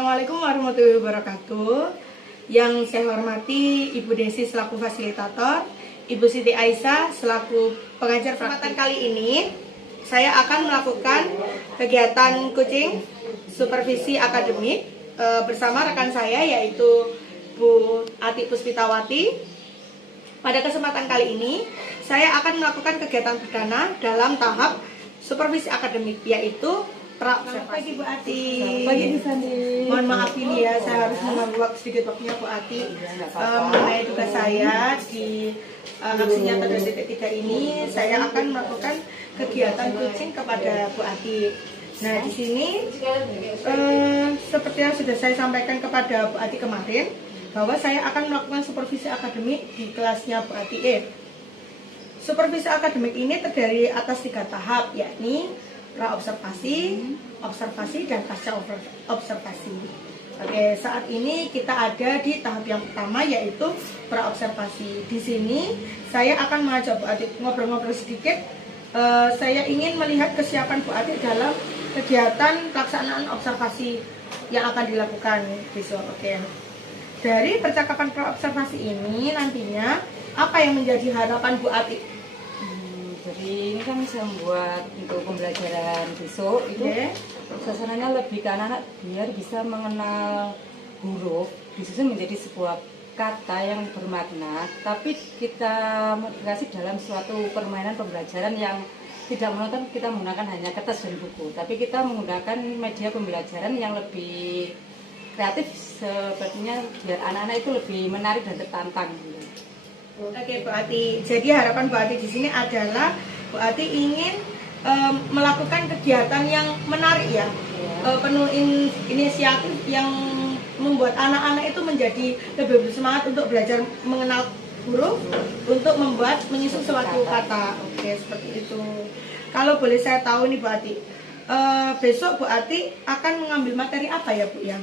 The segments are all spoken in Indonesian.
Assalamualaikum warahmatullahi wabarakatuh. Yang saya hormati Ibu Desi selaku fasilitator, Ibu Siti Aisyah selaku pengajar. Kesempatan kali ini saya akan melakukan kegiatan coaching supervisi akademik bersama rekan saya yaitu Bu Ati Puspitawati. Pada kesempatan kali ini saya akan melakukan kegiatan perdana dalam tahap supervisi akademik, yaitu selamat pagi Bu Ati. Selamat pagi Bu Sandi. Mohon maaf ini ya, saya harus mengambil sedikit waktunya Bu Ati mengenai tugas saya di aksi nyata 2.3 ini. Saya akan melakukan kegiatan coaching kepada Bu Ati. Nah di sini seperti yang sudah saya sampaikan kepada Bu Ati kemarin, bahwa saya akan melakukan supervisi akademik di kelasnya Bu Ati E. Supervisi akademik ini terdiri atas 3 tahap, yakni pra-observasi, observasi, dan pasca observasi. Oke, saat ini kita ada di tahap yang pertama, yaitu pra-observasi. Di sini saya akan mengajak Bu Ati ngobrol-ngobrol sedikit. Saya ingin melihat kesiapan Bu Ati dalam kegiatan pelaksanaan observasi yang akan dilakukan besok. Oke. Dari percakapan pra-observasi ini nantinya apa yang menjadi harapan Bu Ati? Jadi ini kan saya membuat untuk pembelajaran besok itu sasarannya lebih ke anak-anak biar bisa mengenal huruf disusun menjadi sebuah kata yang bermakna, tapi kita modifikasi dalam suatu permainan pembelajaran yang tidak monoton. Kita menggunakan hanya kertas dan buku, tapi kita menggunakan media pembelajaran yang lebih kreatif, sepertinya biar anak-anak itu lebih menarik dan tertantang. Oke Bu Ati, jadi harapan Bu Ati di sini adalah Bu Ati ingin melakukan kegiatan yang menarik ya, penuh inisiatif yang membuat anak-anak itu menjadi lebih bersemangat untuk belajar mengenal huruf, untuk membuat menyusun suatu kata. Oke, seperti itu. Kalau boleh saya tahu nih Bu Ati, besok Bu Ati akan mengambil materi apa ya Bu ya?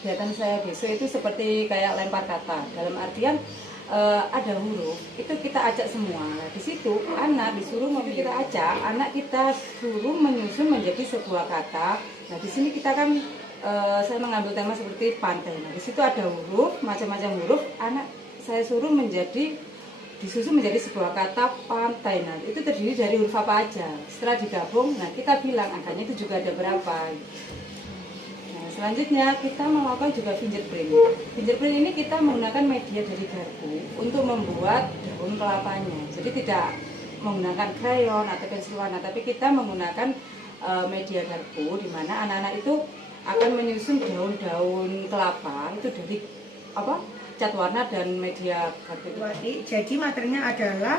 Kegiatan saya besok itu seperti kayak lempar kata, dalam artian ada huruf itu kita ajak semua. Nah, di situ anak disuruh kita ajak anak, kita suruh menyusun menjadi sebuah kata. Nah di sini kita kan saya mengambil tema seperti pantai. Nah di situ ada huruf, macam-macam huruf, anak saya suruh disusun menjadi sebuah kata pantai. Nah itu terdiri dari huruf apa aja. Setelah digabung, nah kita bilang angkanya itu juga ada berapa. Selanjutnya kita melakukan juga fingerprint. Fingerprint ini kita menggunakan media dari garpu untuk membuat daun kelapanya. Jadi tidak menggunakan krayon atau pensil warna, tapi kita menggunakan media garpu, di mana anak-anak itu akan menyusun daun-daun kelapa itu dari cat warna dan media garpu. Jadi materinya adalah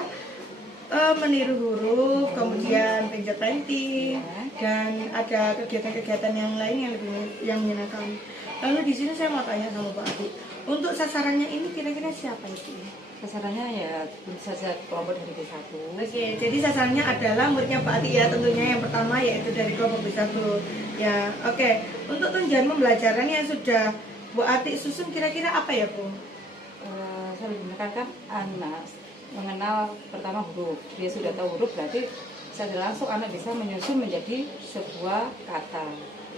meniru huruf, kemudian finger painting, dan ada kegiatan-kegiatan yang lain yang menyenangkan. Lalu di sini saya mau tanya sama Pak Ati, untuk sasarannya ini kira-kira siapa itu? Sasarannya ya bisa saja kelompok dari B1. Oke, jadi sasarannya adalah muridnya Pak Ati ya, tentunya yang pertama yaitu dari kelompok B1 ya. Oke, untuk tunjangan pembelajaran yang sudah Bu Ati susun kira-kira apa ya Bu? Saya menekankan anak mengenal pertama huruf. Dia sudah tahu huruf, berarti saya langsung anak bisa menyusun menjadi sebuah kata.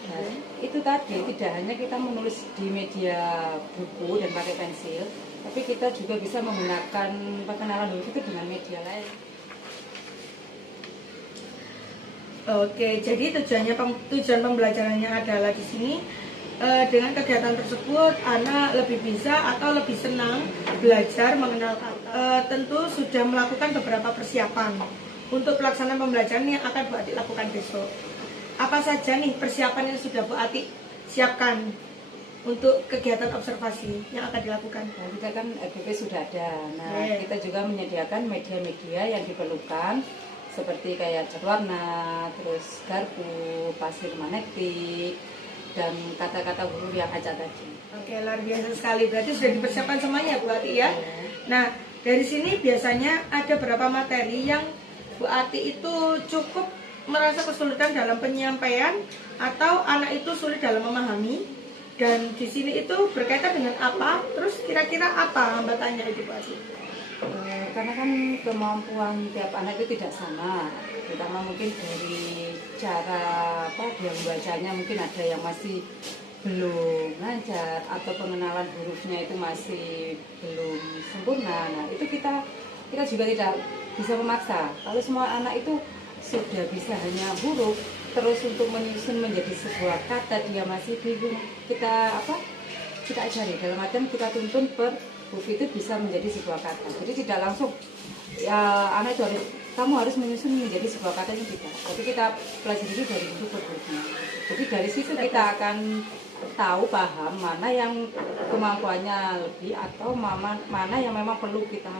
Nah, itu tadi tidak hanya kita menulis di media buku dan pakai pensil, tapi kita juga bisa menggunakan perkenalan huruf itu dengan media lain. Oke, jadi tujuan pembelajarannya adalah di sini dengan kegiatan tersebut anak lebih bisa atau lebih senang belajar mengenal kata. Tentu sudah melakukan beberapa persiapan untuk pelaksanaan pembelajaran yang akan Bu Ati lakukan besok. Apa saja nih persiapan yang sudah Bu Ati siapkan untuk kegiatan observasi yang akan dilakukan? Nah, kita kan RPP sudah ada. Nah, kita juga menyediakan media-media yang diperlukan seperti kayak cat warna, terus garpu, pasir magnetik, dan kata-kata huruf yang acak tadi. Oke, luar biasa sekali. Berarti sudah dipersiapkan semuanya Bu Ati ya. Nah, dari sini biasanya ada berapa materi yang Bu Ati itu cukup merasa kesulitan dalam penyampaian atau anak itu sulit dalam memahami, dan di sini itu berkaitan dengan apa? Terus kira-kira apa hambatannya itu Bu Ati? Karena kan kemampuan tiap anak itu tidak sama, terutama mungkin dari cara dia membacanya, mungkin ada yang masih belum lancar atau pengenalan hurufnya itu masih belum sempurna, nah itu kita juga tidak bisa memaksa. Kalau semua anak itu sudah bisa hanya huruf, terus untuk menyusun menjadi sebuah kata dia masih bingung, kita ajari, dalam artian kita tuntun per huruf itu bisa menjadi sebuah kata. Jadi tidak langsung ya anak itu kamu harus menyusun menjadi sebuah kata, yang tidak, tapi kita pelajari dulu dari huruf per hurufnya. Jadi dari situ kita akan tahu, paham mana yang kemampuannya lebih atau mana yang memang perlu kita.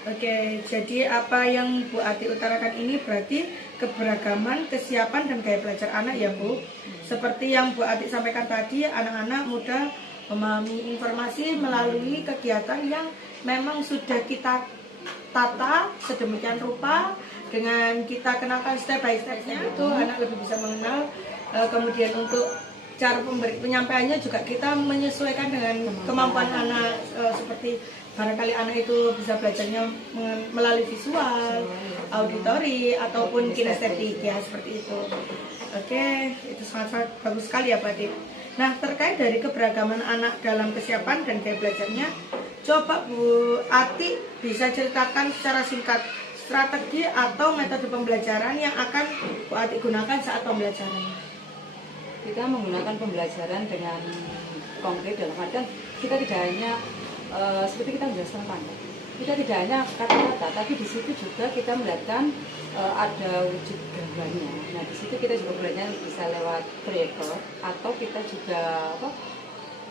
Oke, jadi apa yang Bu Ati utarakan ini berarti keberagaman, kesiapan, dan gaya belajar anak ya Bu. Seperti yang Bu Ati sampaikan tadi, anak-anak mudah memahami informasi melalui kegiatan yang memang sudah kita tata sedemikian rupa, dengan kita kenalkan step by step-nya, itu anak lebih bisa mengenal. Kemudian untuk cara penyampaiannya juga kita menyesuaikan dengan kemampuan anak, seperti barangkali anak itu bisa belajarnya melalui visual, auditori, ataupun kinestetik ya, seperti itu. Oke, itu sangat bagus sekali ya Pak Dik. Nah, terkait dari keberagaman anak dalam kesiapan dan gaya belajarnya, coba Bu Ati bisa ceritakan secara singkat strategi atau metode pembelajaran yang akan Bu Ati gunakan saat pembelajaran. Kita menggunakan pembelajaran dengan konkret, dalam artian kita tidak hanya seperti kita menjelaskan pandai, kita tidak hanya kata-kata, tapi di situ juga kita melihatkan ada wujud gambarnya. Nah, di situ kita juga belajar bisa lewat proyektor, atau kita juga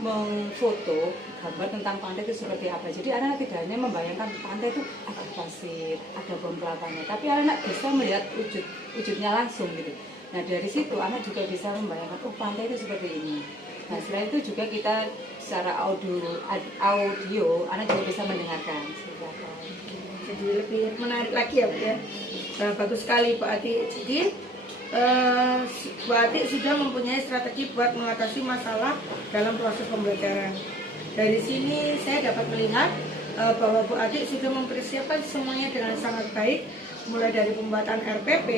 mengfoto gambar tentang pantai itu seperti apa. Jadi anak-anak tidak hanya membayangkan pantai itu ada pasir, ada bom kelapanya, tapi anak bisa melihat wujudnya langsung gitu. Nah, dari situ anak juga bisa membayangkan, oh pantai itu seperti ini. Nah, selain itu juga kita secara audio anak juga bisa mendengarkan. Jadi lebih menarik lagi ya Bu ya. Nah, bagus sekali Pak Ati. Jadi Bu Ati sudah mempunyai strategi buat mengatasi masalah dalam proses pembelajaran. Dari sini saya dapat melihat bahwa Bu Ati sudah mempersiapkan semuanya dengan sangat baik, mulai dari pembuatan RPP,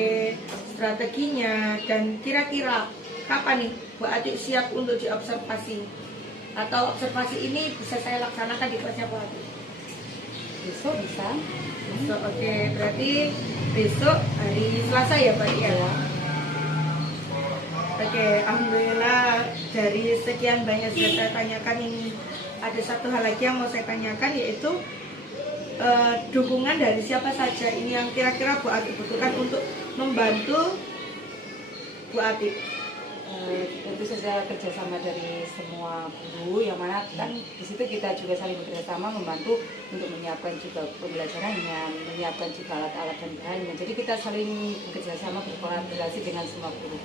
strateginya, dan kira-kira kapan nih Bu Ati siap untuk diobservasi? Atau observasi ini bisa saya laksanakan di kelasnya Bu Ati? Besok bisa. Besok, oke. Berarti besok hari Selasa ya Pak ya? Oke, alhamdulillah dari sekian banyak sudah saya tanyakan, ini ada satu hal lagi yang mau saya tanyakan, yaitu dukungan dari siapa saja ini yang kira-kira Bu Ati butuhkan untuk membantu Bu Ati. Tentu saja kerjasama dari semua guru, yang mana kan di situ kita juga saling bekerjasama membantu untuk menyiapkan juga pembelajarannya, menyiapkan juga alat-alat dan bahannya. Jadi kita saling bekerjasama, berkolaborasi dengan semua guru.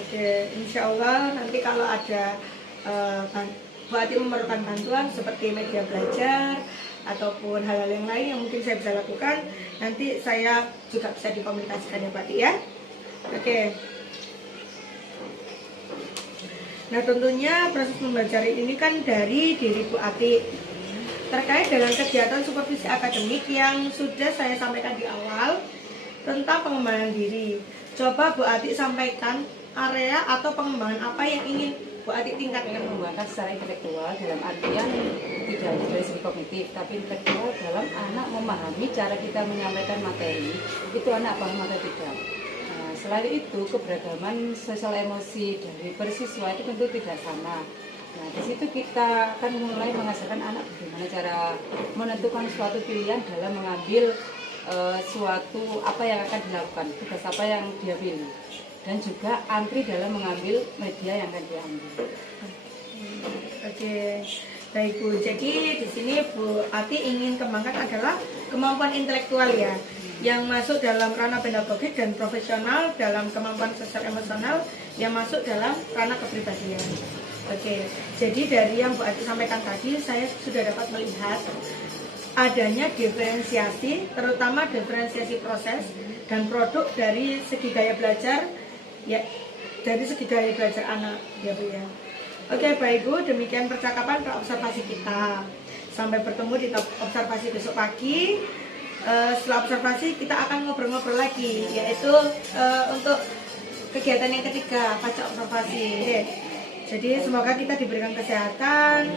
Oke, insya Allah nanti kalau ada Bu Ati memerlukan bantuan seperti media belajar ataupun hal-hal yang lain yang mungkin saya bisa lakukan, nanti saya juga bisa dikomunikasikan ya Pak Ati ya. Oke. Nah, tentunya proses pembelajaran ini kan dari diri Bu Ati. Terkait dengan kegiatan supervisi akademik yang sudah saya sampaikan di awal tentang pengembangan diri, coba Bu Ati sampaikan area atau pengembangan apa yang ingin Bu Ati tingkatkan. Mengembangkan secara intelektual, dalam artian tidak hanya dari segi kognitif, tapi intelektual dalam anak memahami cara kita menyampaikan materi, itu anak paham atau tidak. Nah, selain itu keberagaman sosial emosi dari persiswa itu tentu tidak sama. Nah, di situ kita akan mulai mengajarkan anak bagaimana cara menentukan suatu pilihan dalam mengambil suatu apa yang akan dilakukan, tugas apa yang dia pilih, dan juga antri dalam mengambil media yang akan diambil. Oke, baik Bu. Jadi di sini Bu Ati ingin kembangkan adalah kemampuan intelektual ya, yang masuk dalam ranah pedagogik, dan profesional dalam kemampuan sosial emosional yang masuk dalam ranah kepribadian. Oke, jadi dari yang Bu Ati sampaikan tadi, saya sudah dapat melihat adanya diferensiasi, terutama diferensiasi proses dan produk dari segi gaya belajar, ya, dari segi gaya belajar anak, ya Bu ya. Oke, Bapak Ibu, demikian percakapan observasi kita. Sampai bertemu di observasi besok pagi. setelah observasi kita akan ngobrol-ngobrol lagi, yaitu untuk kegiatan yang ketiga, pasca observasi. Jadi semoga kita diberikan kesehatan,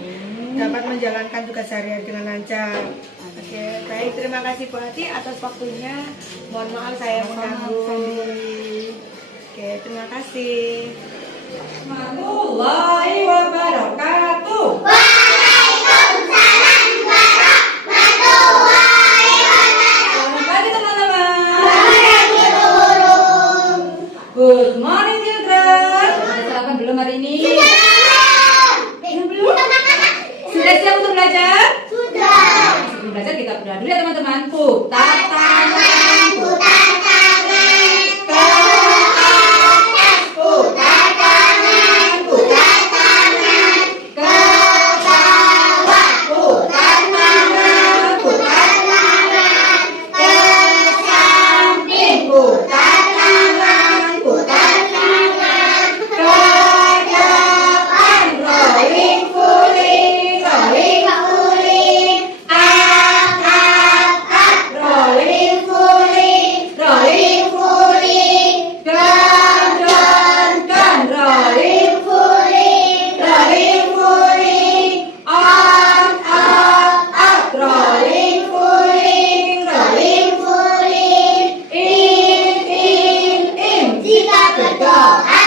dapat menjalankan tugas sehari-hari dengan lancar. Oke, baik, terima kasih Bu Ati atas waktunya. Mohon maaf saya mengganggu. Oke, terima kasih. Warahmatullahi wabarakatuh. Waalaikumsalam warahmatullahi wabarakatuh. Selamat pagi teman-teman. Assalamualaikum. Good morning children. Sudah sarapan belum hari ini? Belum? Sudah siap untuk belajar? Sudah. Sebelum belajar kita berdoa dulu ya teman-teman. Putar tangan, Putar tangan. ke atas, Putar tangan. Putar tangan. ke bawah, putar tangan, putar Tangan ke samping. putar tangan, putar Tangan ke depan, rolling fuling, rolling kuling. Up, up, up. rolling Kuling. rolling Kuling. down down down, rolling Kuling. rolling fuling, on up up, rolling fuling, rolling Kuling. in. Jika berdoa,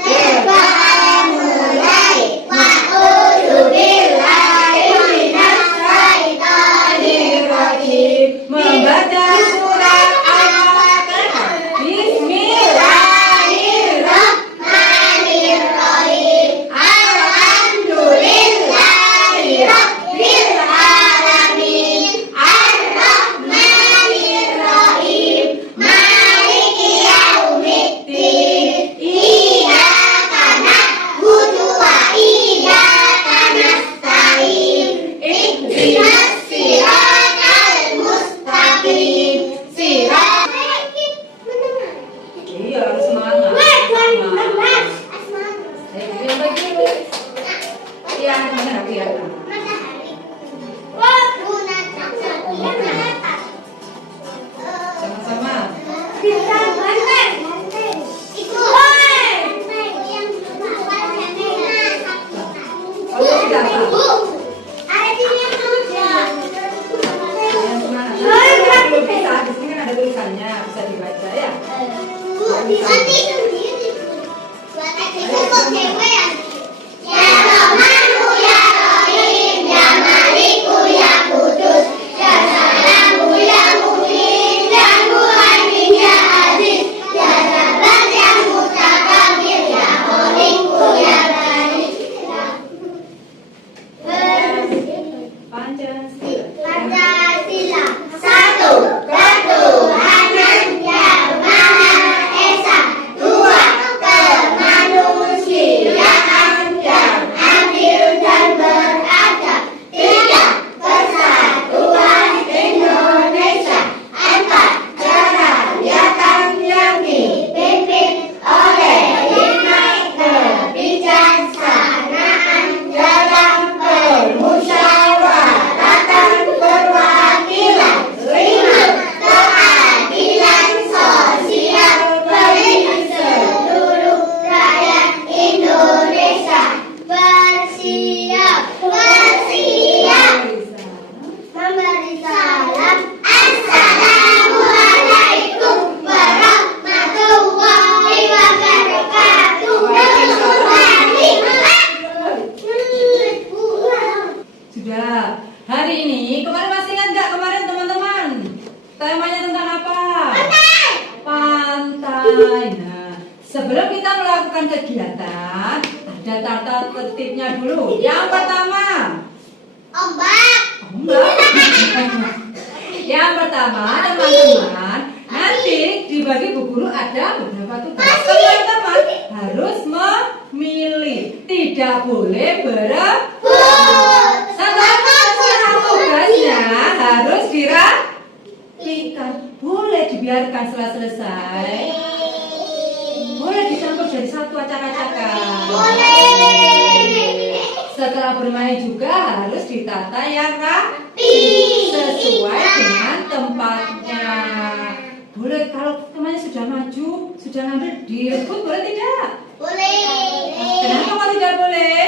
berdoa mulai. Wa'udzubillahi minasyaitonir rajim. Membaca surat Al-Fatihah. Bismillahirrahmanirrahim. Alhamdulillahi rabbil alamin. Ar-Rahmanirrahim. Maliki yaumiddin. Iyyaka na'budu wa iyyaka nasta'in. Ihdinas siratal mustaqim. Iya, harus semangat. Semangat. Yang bagi dulu. Iya, mana aku ya? Sama-sama. Oh, tidak apa. Yang semangat. Belum bisa, di sini kan ada tulisannya, bisa dibaca ya. Ya Rahmanu ya Rahim, ya Maliku ya Kudus, ya Salamu ya Mu'min, ya Muhaimin ya Aziz, ya Jabbar ya Mutakabir, ya Khaliqu ya Bani. Pancasila. Pancasila. Satu, ketuhanan yang Maha Esa. Dua, kemanusiaan yang adil dan beradab. Tiga, persatuan Indonesia. Empat, kerakyatan yang dipimpin oleh hikmat kebijaksanaan dalam permusyawaratan perwakilan. Lima, keadilan sosial bagi seluruh rakyat Indonesia. Bersiap, bersiap memberi salam. Assalamualaikum warahmatullahi wabarakatuh. Sudah. Hari ini, kemarin masih ingat nggak kemarin teman-teman? Temanya tentang apa? Pantai. Nah, sebelum kita melakukan kegiatan, ada tata tertibnya dulu. Yang pertama, Ombak. ombak. Yang pertama, teman-teman, nanti di bagi Bu Guru ada beberapa tugas. Teman-teman harus memilih, tidak boleh berebut. Setelah tugasnya harus dirapikan. Boleh dibiarkan setelah selesai. Boleh dicampur jadi satu acak-acakan. Setelah bermain juga harus ditata yang rapi sesuai dengan tempatnya. Boleh kalau temannya sudah maju, sudah ngambil direbut, boleh tidak? Boleh. Kenapa kok tidak boleh?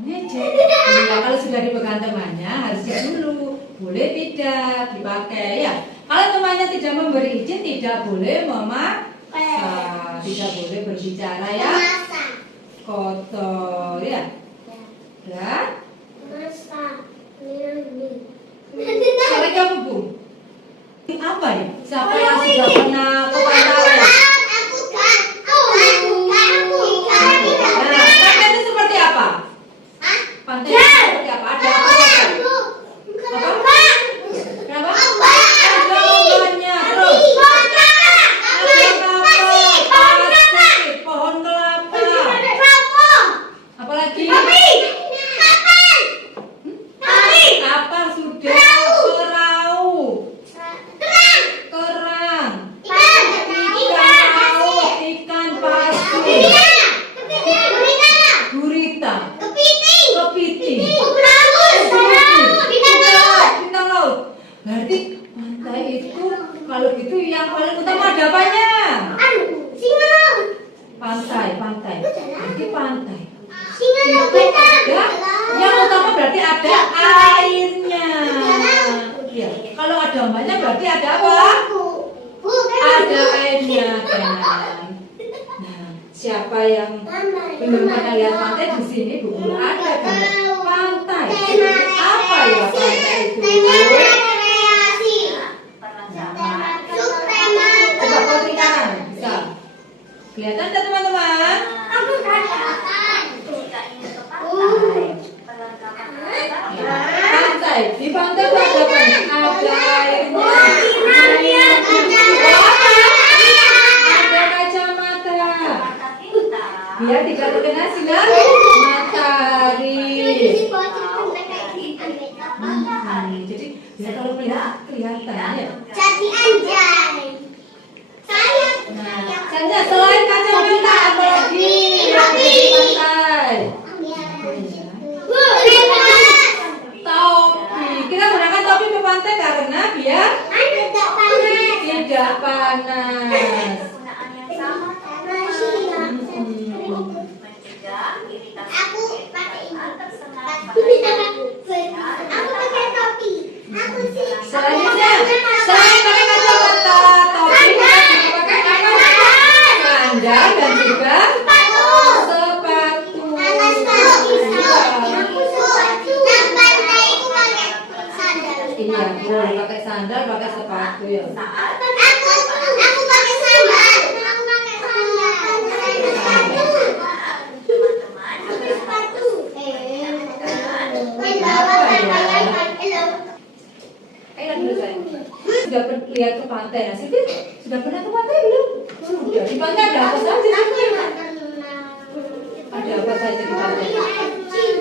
Ngecek. Ya, kalau sudah dipegang temannya harus cek dulu. Boleh tidak dipakai ya. Kalau temannya tidak memberi izin, tidak boleh memasak, tidak boleh berbicara ya. Masak. Kotor ya. Ya. Masak. Minum. Sekarang kamu Bu. Apa ya? Siapa yang sudah pernah ke pantai? Aku kan. Nah, pantai itu seperti apa? Pantai itu seperti apa? Ada apa saja? Kenapa? Ada ombaknya. Terus ada kapal, pasir, pohon kelapa. Apalagi? Kapal sudah. Kerang, ikan laut, ikan pasir, gurita, kepiting, bintang laut. Berarti pantai itu kalau gitu yang paling utama ada apanya? Pantai. Berarti pantai. Ada yang utama berarti ada airnya. Ya, kalau ada ombaknya berarti ada apa? Ada airnya kan. Nah, siapa yang belum pernah lihat pantai di sini Bu Guru ada kan? Pantai. Apa ya pantai itu? Coba kau tinggalkan, bisa. Kelihatan tidak teman-teman? Pantai. Di pantai itu ada apa? Ada airnya. Ada kacamata. Biar tidak terkena sinar matahari. Jadi biar kalau kelihatan ya. Jadi anjay. Saya. Nah, saja selain kacamata apa lagi yang ada di pantai? Topi. Kita gunakan topi ke pantai karena biar tidak panas. Aku pakai topi. Aku sih. Selanjutnya, selain pakai kacamata, topi kita juga pakai apa? Sandal dan juga sepatu. Iya, boleh pakai sandal, pakai sepatu ya. Aku pakai sandal. Sudah lihat ke pantai, nah Siti sudah pernah ke pantai belum? Sudah. Di pantai ada apa saja Siti? Ada apa saja di pantai?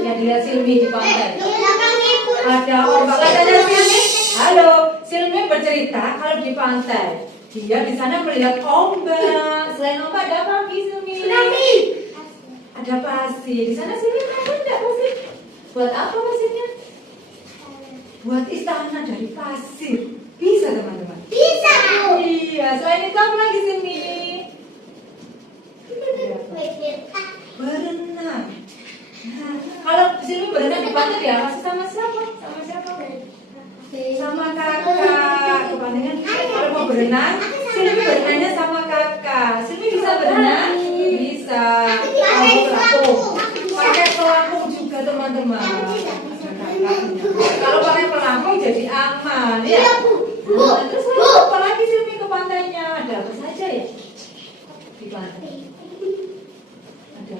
Yang dilihat Silmi di pantai? Ada ombak. Katanya Silmi, halo, Silmi bercerita kalau di pantai dia di sana melihat ombak. Selain ombak ada apa lagi Silmi? Ada pasir. Di sana Silmi ada enggak pasir? Buat apa pasirnya? Buat istana dari pasir. Bisa teman-teman? Bisa. Iya, selain itu apa lagi Silmi? Berenang. Nah, kalau Silmi berenang di pantai dia masih sama siapa? Sama siapa? Sama kakak. Kepanjangan kalau mau berenang, Silmi berenangnya sama kakak. Silmi bisa berenang? Bisa. Kalau pelampung, pakai pelampung juga teman-teman. Kalau pakai pelampung jadi aman ya. Nah, terus apa lagi Silmi ke pantainya? Ada apa saja ya di pantai? Ada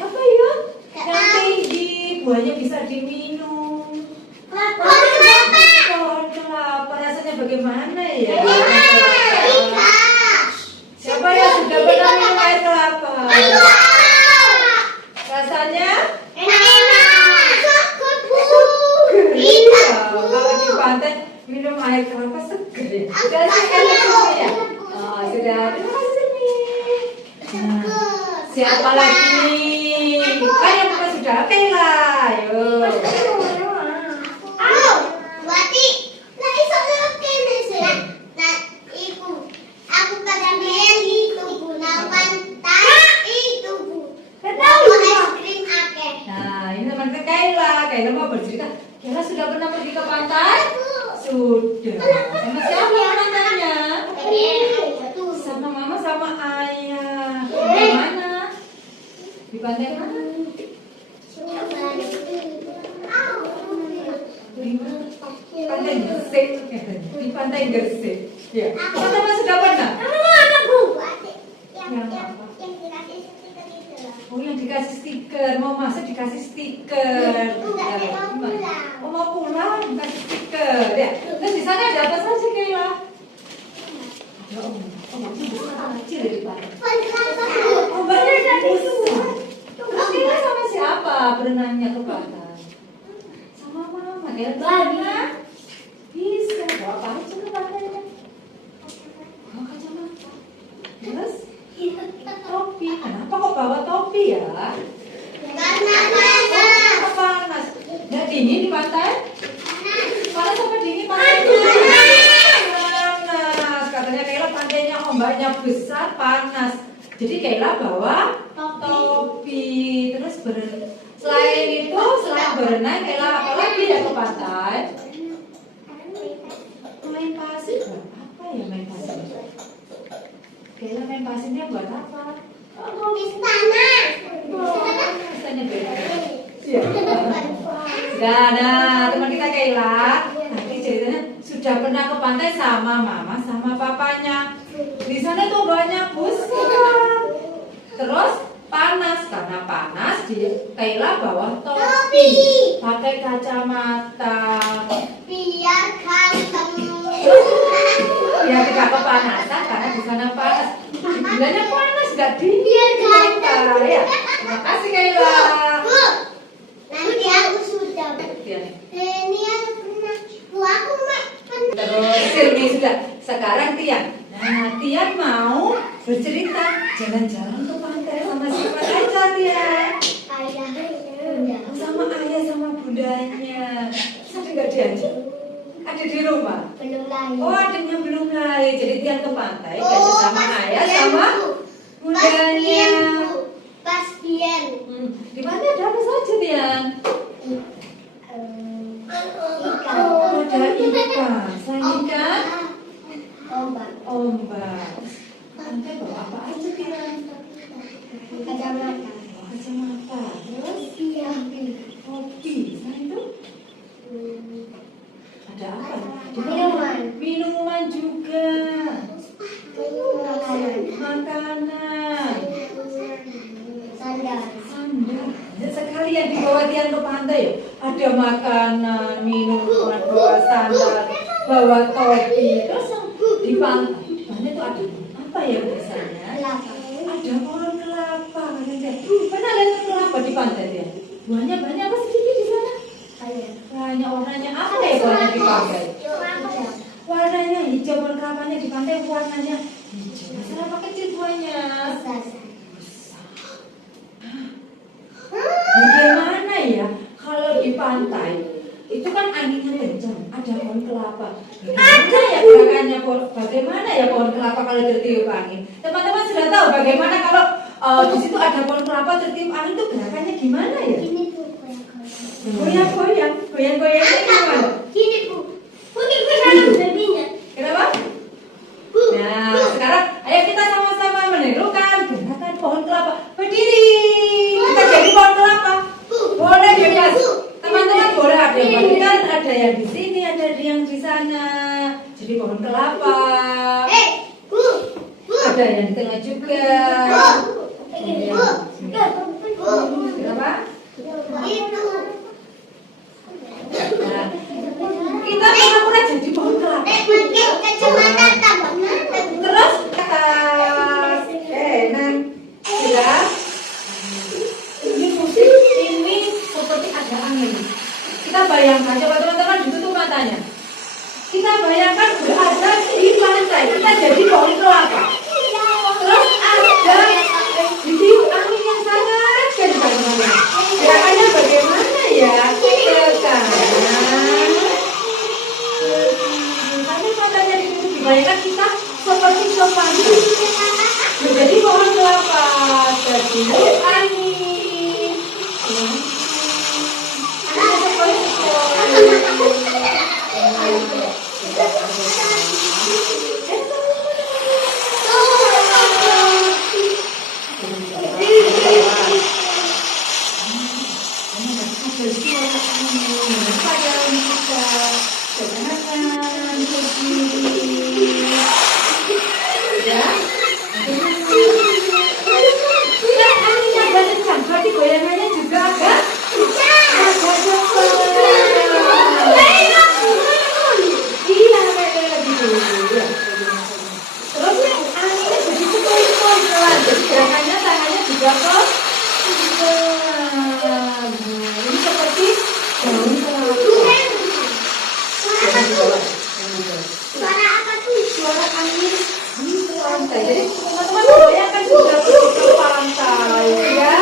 apa ya? Yang tinggi, buahnya bisa diminum. Pohon kelapa, rasanya bagaimana ya? Siapa yang sudah pernah minum air kelapa? Rasanya? Iya, kalau di pantai minum air kelapa seger ya. Sudah segar ya? Oh, sudah. Terima kasih Silmi. Nah, siapa lagi? Yang bukan sudah? Oke lah, yuk. di pantai Gresik. Ya. Teman-teman sudah pernah? Yang dikasih stiker itu loh. Oh, yang dikasih stiker, mau masuk dikasih stiker. Enggak, dia mau pulang. Oh, mau pulang dikasih stiker. Ya. Terus di sana ada apa saja, Kayla? Ada ombak kecil di pantai. Ombaknya ada besar. Terus Kayla sama siapa berenangnya ke pantai? Sama mama. Kayla bisa? Bisa. Bawa apa aja ke pantainya? Bawa kacamata. Terus topi. Kenapa kok bawa topi ya? Karena panas. Oh, panas. Nggak dingin di pantai? Panas apa dingin pantai? Panas. Katanya Kayla pantainya ombaknya besar, panas. Jadi Kayla bawa topi. Terus selain itu, selain berenang, Kayla apa lagi ya ke pantai? Main pasir. Apa ya main pasir? Kayla main pasirnya buat apa? Bis panas. Misalnya beda. Iya. Nah, teman kita Kayla, nanti ceritanya sudah pernah ke pantai sama mama, sama papanya. Di sana tuh banyak besar. Terus panas, karena panas di Kayla bawa topi, pakai kacamata. Biar ganteng. Ya tidak kepanasan karena di sana panas. Bilangnya panas gak dingin. Biar ganteng. Ya. Terima kasih Kayla. Bu, nanti aku sudah. Ya. Ini yang pernah. Bu, aku pernah. Terus ini sudah. Sekarang Tian. Nah, Tian mau bercerita jalan-jalan ke pantai sama siapa aja Tian? Ayah. Sama ayah sama bundanya. Sampai nggak diajak? Ada di rumah. Belum lahir. Oh, adanya belum lahir. Jadi Tian ke pantai diajak sama ayah sama bundanya. Pasien. Di pantai ada apa saja Tian? Ikan. Ada ikan. Selain ikan, Ombak. ombak. Pantai bawa apa aja Tian? Kacamata. Kacamata. Terus topi. Nah itu ada apa? Minuman. Minuman juga. Makanan. Sandal. Sandal. Sekalian dibawa Tian ke pantai ya. Ada makanan, minuman, bawa sandal, bawa topi. Terus yang di pantai itu ada apa ya biasanya? Ada pohon kelapa. Pernah lihat kelapa di pantai ya? Buahnya banyak apa sedikit di sana? Banyak. Warnanya apa ya buahnya di pantai? Warnanya hijau, pohon kelapanya di pantai warnanya hijau. Besar apa kecil buahnya? Bagaimana ya kalau di pantai itu kan anginnya kencang, ada pohon kelapa. Bagaimana ya pohon kelapa kalau tertiup angin? Teman-teman sudah tahu bagaimana kalau di situ ada pohon kelapa tertiup angin itu gerakannya gimana ya? Ini bu, Goyang-goyang, goyang-goyangnya gimana? Gini bu, sana babinya. Kenapa? Nah, sekarang ayo kita sama-sama menirukan gerakan pohon kelapa. Berdiri. Kita jadi pohon kelapa. Boleh bebas. Teman-teman boleh ada yang kan ada yang di sini, ada yang di sana. Jadi pohon kelapa. Bu, Ada yang di tengah juga. Kenapa? Itu. Nah, kita pura-pura jadi pohon kelapa. Pakai kacamata tambah mantap. Terus ke atas. Nan. Sudah. Ini musik ini seperti ada angin. Kita bayangkan, coba teman-teman ditutup matanya. Kita bayangkan udah ada di pantai. Kita jadi pohon kelapa. Terus ada ditiup angin yang sangat kencang. Gerakannya bagaimana ya? Ke kanan. Sampai matanya ditutup. Dibayangkan kita seperti sepantai. Menjadi pohon kelapa. Tertiup angin. Ada sepoi-sepoi. Pada kita, Iya. Terus nih, anginnya jadi sepoi-sepoi pelan. Jadi gerakannya tangannya juga kok. Ini seperti daun kelapa. Suara apa tuh? Suara angin di pantai. Jadi teman-teman bayangkan sudah pergi ke pantai, ya.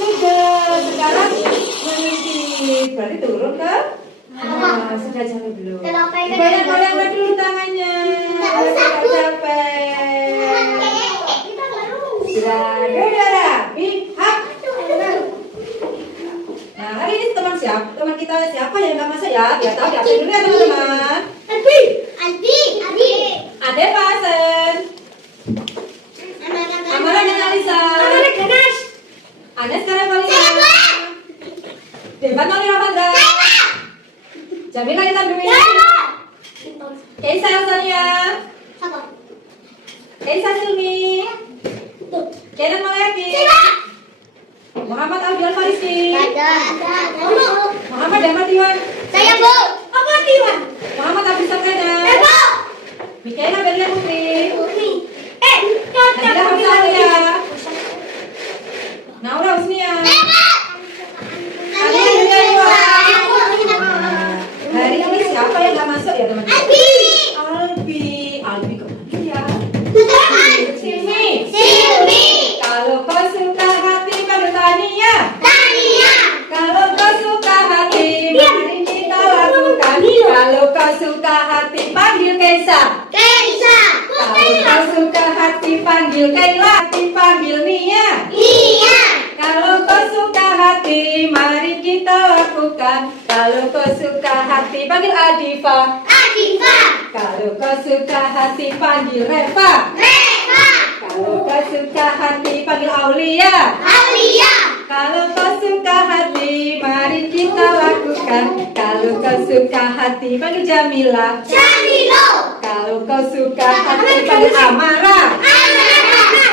Sudah, sekarang meniti. Berarti turun ke? Sudah capek belum? Goyang-goyang dulu tangannya. Sudah capek. Sudah, udara. Pihak. Nah, hari ini teman kita siapa yang nggak masak ya? Biar tahu ya. Dulu ya teman-teman. Ade Pasen. Amara dan Alisa. Anda sekarang Malina. Devan Malina Pandra. Jamila kita Dwi. Keisa Elsania. Keisa Silmi. Kenan Malayaki. Muhammad Abdul Fariski. Muhammad Damar Tiwan. Apa Tiwan? Muhammad Abdul Sakana. Mikaela Belia Putri. Nabila Hamzahia. Naura Husnia. Alia Yulia Iwan. Hari ini siapa yang nggak masuk ya teman-teman? Albi kemana ya? Sini. Kalau kau suka hati panggil Tania. Kalau kau suka hati mari kita lakukan. Kalau kau suka hati panggil Keisa. Kalau kau suka hati panggil Kaila. Hati panggil Nia. Kalau kau suka hati mari kita lakukan. Kalau kau suka hati panggil Adifa. Kalau kau suka hati panggil Reva. Kalau kau suka hati panggil Aulia. Kalau kau suka hati mari kita lakukan. Kalau kau suka hati panggil Jamila. Kalau kau suka hati panggil Amara.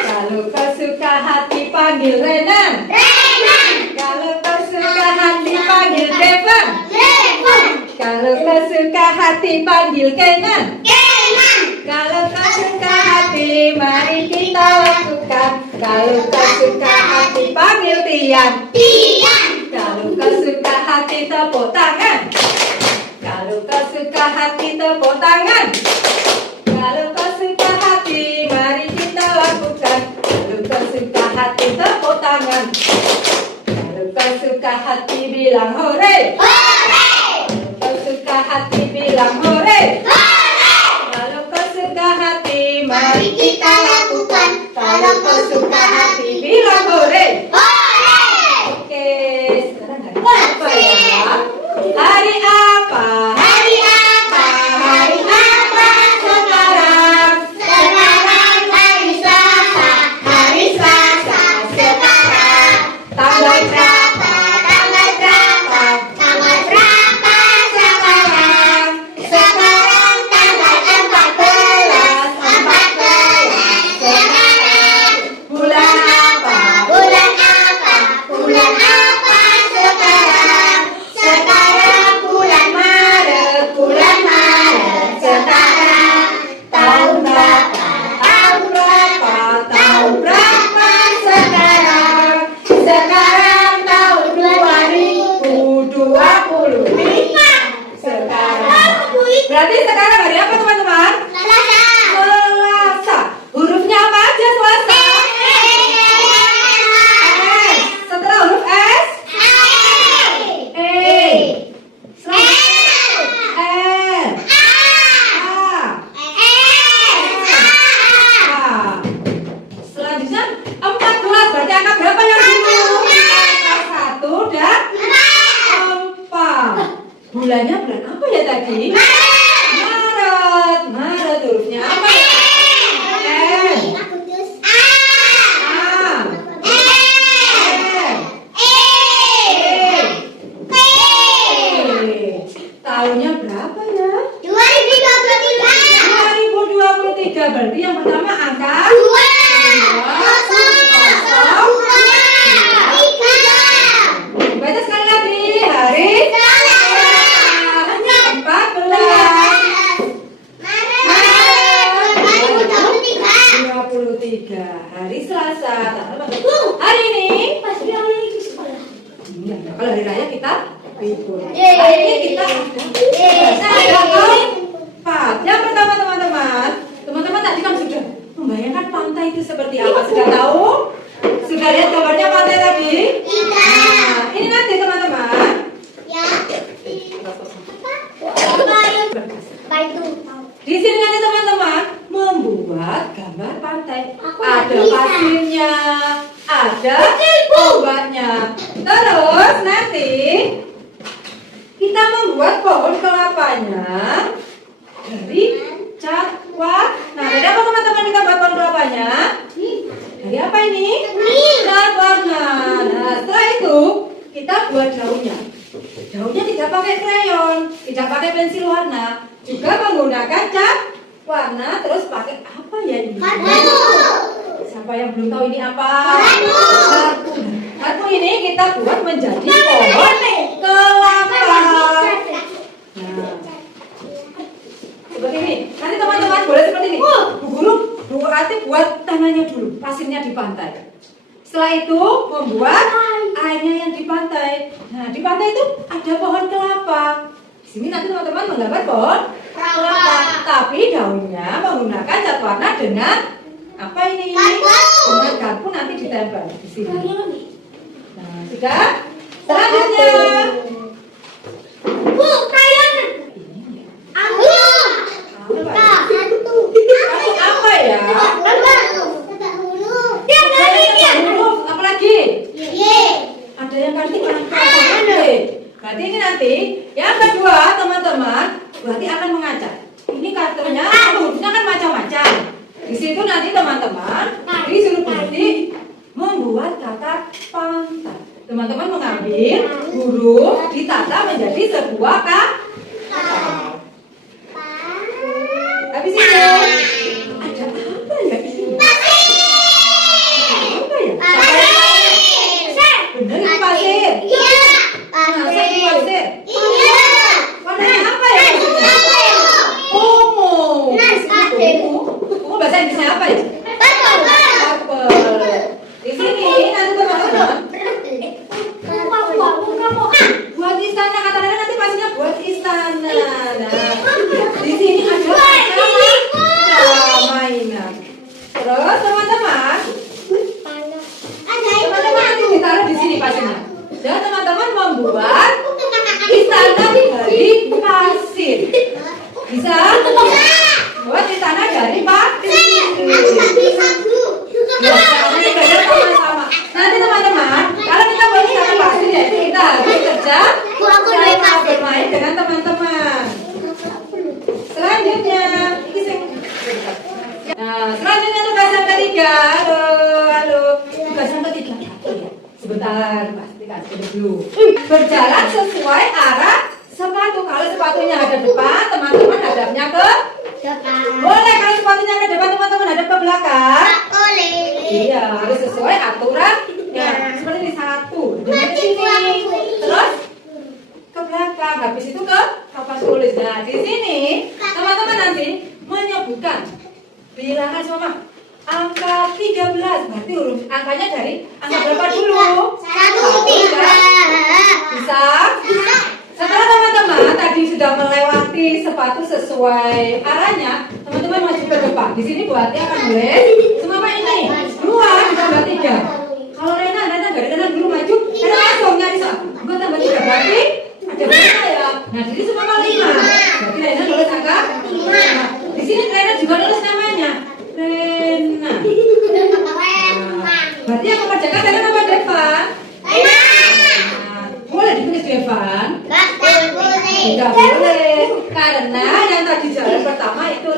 Kalau kau suka hati panggil Renan. Kalau kau suka hati panggil Devan. Kalau kau suka hati panggil Kenan. Kalau kau suka hati mari kita lakukan. Kalau kau suka hati panggil Tian. Kalau kau suka hati tepuk tangan. Kalau kau suka hati tepuk tangan. Kalau kau suka hati mari kita lakukan. Kalau kau suka hati tepuk tangan. Kalau kau suka hati bilang hore. Kalau kau suka hati bilang hore. Kalau kau suka hati mari kita lakukan. Kalau kau suka hati bilang hore. Oke, sekarang hari apa ya? Hari apa? Hari apa sekarang? Hari Selasa sekarang. Tanggal berapa sekarang? Sekarang tanggal 14 sekarang. Bulan apa sekarang? Sekarang bulan Maret sekarang. Tahun berapa sekarang? Sekarang tahun 2025 sekarang. Berarti sekarang hari apa teman-teman? Selasa. Hurufnya apa aja Selasa? S. Setelah huruf S? E. N. A. Selanjutnya 14. Berarti angka berapa yang dulu? Angka 1 dan 4. Bulannya bulan apa ya tadi? Maret. Hurufnya apa ya? N. A. Tahunnya berapa ya? 2023. Berarti yang pertama angka 2. Baca sekali lagi. Hari 14. Hari ini kita ada empat. Yang pertama teman-teman tadi kan sudah membayangkan pantai itu seperti apa? Sudah tahu? Sudah lihat gambarnya pantai tadi? Nah, ini nanti teman-teman. Di sini nanti teman-teman membuat gambar pantai. Ada pasirnya, ada ombaknya. Terus nanti kita membuat pohon kelapanya dari cat warna. Dari apa teman-teman kita buat pohon kelapanya? Dari apa ini? Cat warna. Nah, setelah itu kita buat daunnya. Daunnya tidak pakai krayon, tidak pakai pensil warna, juga menggunakan cat warna. Terus pakai apa ya ini? Siapa yang belum tahu ini apa? Kartu ini kita buat menjadi pohon kelapa. Nah, seperti ini. Nanti teman-teman boleh seperti ini. Bu Guru, Bu Ati buat tanahnya dulu, pasirnya di pantai. Setelah itu membuat airnya yang di pantai. Nah, di pantai itu ada pohon kelapa. Di sini nanti teman-teman menggambar pohon kelapa, tapi daunnya menggunakan cat warna dengan apa ini? Dengan garpu nanti ditempel di sini. Nah, sudah. Selanjutnya. Bu, krayon. Apa ya? Apa lagi? Ada yang ganti berarti ini nanti yang kedua teman-teman berarti akan mengacak. Ini kartunya bentuknya kan macam-macam. Di situ nanti teman-teman disuruh berhenti membuat kata pantai. Teman-teman mengambil huruf ditata menjadi sebuah kata. Habis itu ada apa ya di sini? Apa ya? Bener ini pasir. Masa ini pasir? Warnanya apa ya? Ungu. Ungu bahasa Inggrisnya apa ya? Purple. Di sini nanti teman-teman buat istana, kata-kata nanti pastinya buat istana. Nah, di sini ada mainan. Terus teman-teman nanti ditaruh di sini pastinya. Dan teman-teman membuat istana dari pasir. Bisa? Buat istana dari pasir. Sama-sama. Nanti teman-teman, kalau kita buat istana pasir ya kita harus kerja sama bermain dengan teman-teman. Selanjutnya, selanjutnya tugas yang ketiga. Halo. Tugas yang ketiga. Sebentar, pasti kasih dulu. Berjalan sesuai arah sepatu. Kalau sepatunya hadap depan, teman-teman hadapnya ke boleh. Kalau sepatunya ke depan, teman-teman hadap ke belakang. Iya, harus sesuai aturan. Ya, seperti ini satu. Dengan sini. Terus ke belakang. Habis itu ke papan tulis. Nah, di sini teman-teman nanti menyebutkan bilangan sama angka 13. Berarti huruf angkanya dari angka berapa dulu? 1, 3. Bisa? Setelah teman-teman tadi sudah melewati sepatu sesuai arahnya, teman-teman maju ke depan. Di sini Bu Ati akan nulis semua apa ini? 2 ditambah 3. Kalau Rena dari kanan dulu maju, Rena langsung nyari 2 tambah 3 berarti ada berapa ya? Nah, jadi semua 5. Berarti Rena nulis angka 5. Di sini Rena juga nulis namanya. Rena. Berarti yang mengerjakan Rena nama depan. Boleh ditulis depan? Tidak boleh. Karena yang tadi jalan pertama itu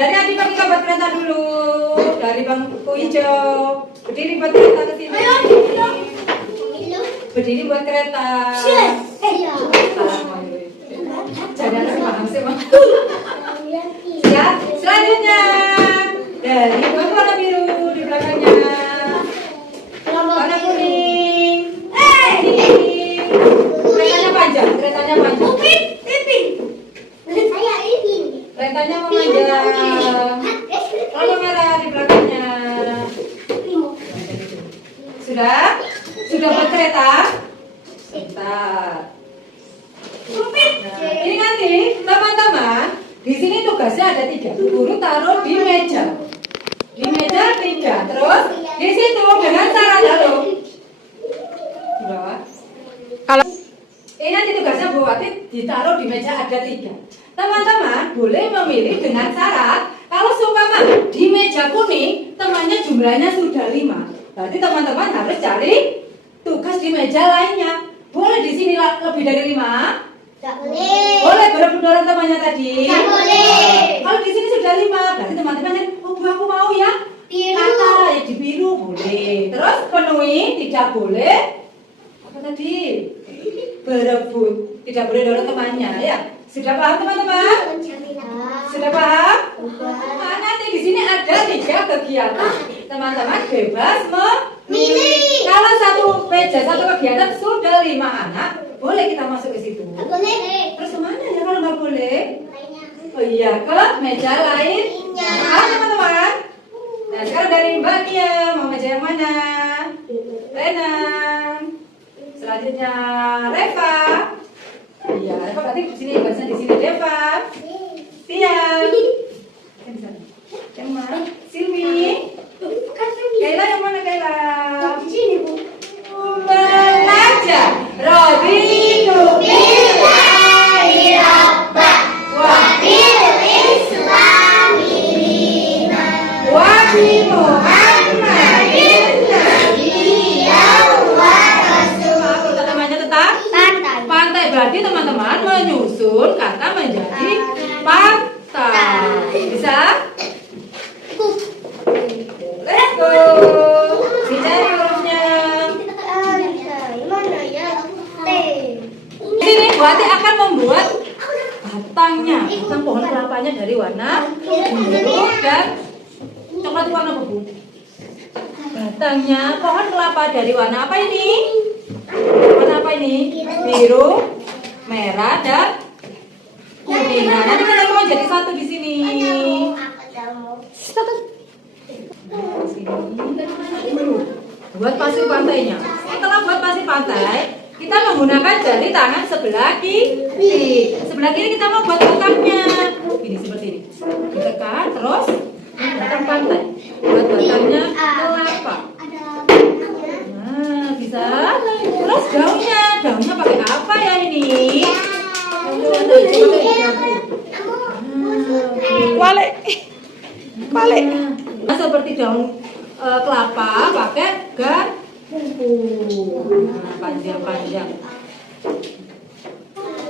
dari adik pakai kabar kereta dulu. Dari bangku hijau. Berdiri buat kereta ke sini. Berdiri buat kereta. Jangan paham sih, Mak. Ya, selanjutnya dari bangku warna biru di belakangnya. Warna kuning. Keretanya panjang. Keretanya memanjang. Warna merah di belakangnya. Sudah? Sudah buat kereta? Sebentar. Nah, ini nanti teman-teman di sini tugasnya ada 3. Guru taruh di meja. Di meja 3. Terus di situ dengan cara lalu. Kalau ini nanti tugasnya Bu Wati ditaruh di meja ada 3. Teman-teman boleh memilih dengan syarat kalau seumpama di meja kuning temannya jumlahnya sudah 5. Berarti teman-teman harus cari tugas di meja lainnya. Boleh di sini lebih dari 5? Tak boleh. Boleh berebut orang temannya tadi? Tak boleh. Kalau di sini sudah 5, berarti teman-temannya, oh Bu aku mau ya Biru. kata ya di biru boleh. Terus penuhi tidak boleh apa tadi? Berebut, tidak boleh dorong temannya ya. Sudah paham teman-teman? Sudah paham? Nah, nanti di sini ada 3 kegiatan. Teman-teman bebas Milih. Kalau satu meja satu kegiatan sudah 5 anak, boleh kita masuk ke situ. Tak boleh. Terus kemana ya kalau nggak boleh? Oh iya, ke meja lain. Paham teman-teman? Nah sekarang dari Mbak Nia, mau meja yang mana? Rena. Selanjutnya Reva. Iya, Reva berarti di sini, bahasanya di sini Reva. Tian. Yang mana? Silmi. Kaila yang mana Kaila? Di sini, Bu. Belajar. Roditu billahi rabbah wa bil islami wa bi Muhammadin nabiyyan wa rasul. Namanya tetap Pantai. pantai, berarti teman-teman menyusun kata menjadi pantai. Bisa? Let's go. Dicari hurufnya. Mana ya? T. Di sini Bu Ati akan membuat batang pohon kelapanya dari warna biru dan coklat itu warna apa Bu? Batangnya pohon kelapa dari warna apa ini? Warna apa ini? Biru, merah dan kuning. Nah, nanti kita mau jadi satu di sini. Buat pasir pantainya. Setelah buat pasir pantai, kita menggunakan jari tangan sebelah kiri. Sebelah kiri kita mau buat batangnya. Ini seperti ini. Ditekan terus batang pantai. Buat batangnya kelapa. Nah, bisa. Terus daunnya pakai apa ya ini? Balik. Balik. Nah, seperti daun kelapa pakai garpu. Nah, panjang-panjang.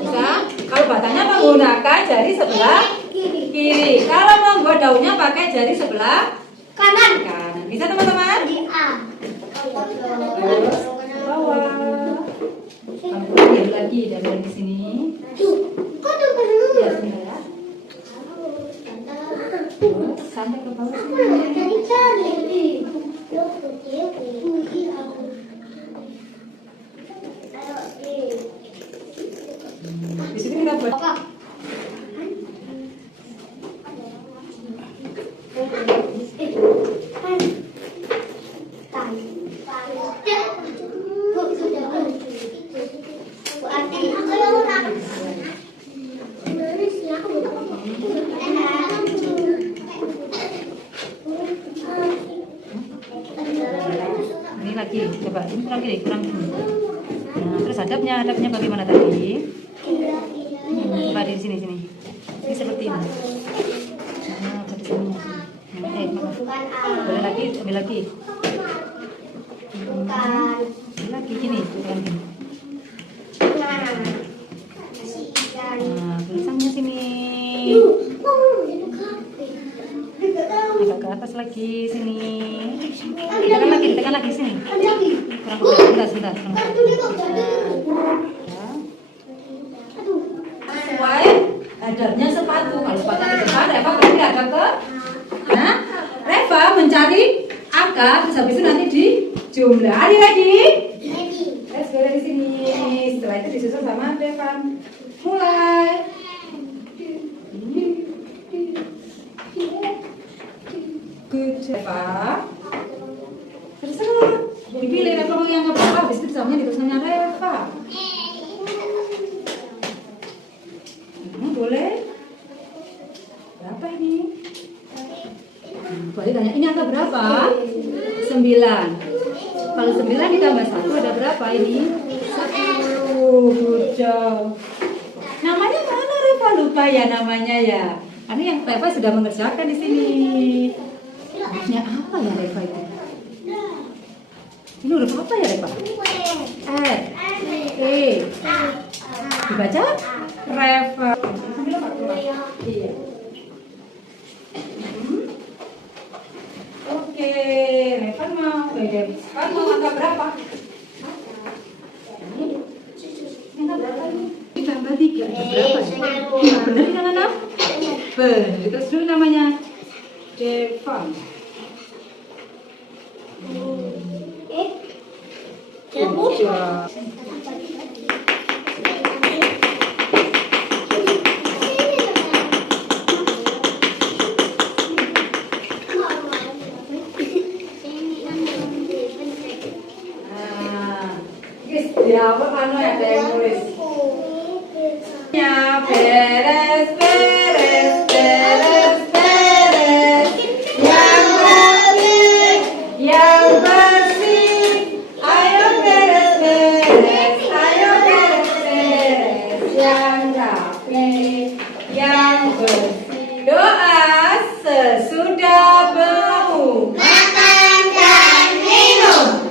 Bisa? Kalau batangnya menggunakan jari sebelah kiri. Kalau membuat daunnya pakai jari sebelah Kanan. kanan. Bisa teman-teman? Di A. Terus bawah. Ambil lagi dari sini. Kok tuh dulu? Ya, sebentar ya. Terus sampai ke bawah sini. Cari-cari. Di sini kita buat ini lagi, coba ini kurang kiri, kurang kiri. Nah, terus hadapnya bagaimana tadi? Coba di sini. Ini seperti ini. Nah, di sini. Boleh lagi, ambil lagi. Ambil lagi gini, kurang gini. Nah, tulisannya sini. Agak ke atas lagi sini. Tekan lagi sini. Kurang, sebentar. Sesuai hadapnya sepatu. Kalau sepatu di depan, Reva berarti hadap ke. Nah, Reva mencari angka, terus habis itu nanti dijumlah. Hari lagi. Let's go dari sini. Setelah itu disusun sama Reva. Mulai. Good. Reva. Terserah. Dipilih Reva mau yang berapa, habis itu berapa? 9. Kalau 9 ditambah 1 ada berapa ini? 10. Good job. Namanya mana Reva? Lupa ya namanya ya. Karena yang Reva sudah mengerjakan di sini. Hurufnya apa ya Reva itu? Ini huruf apa ya Reva? R. E. Dibaca? Reva. Iya. Oke, Reva mau angka berapa? Ini angka berapa ini? Ditambah 3, berapa? Benar ini angka 6? Benar, terus dulu namanya Devan. Ya. Ya, apa anu ada yang nulis? Ya, beres, beres, beres, beres. Yang bersih, yang bersih. Ayo beres, beres, ayo beres, beres. Yang rapi, yang bersih. Doa sesudah bertemu. Makan dan minum.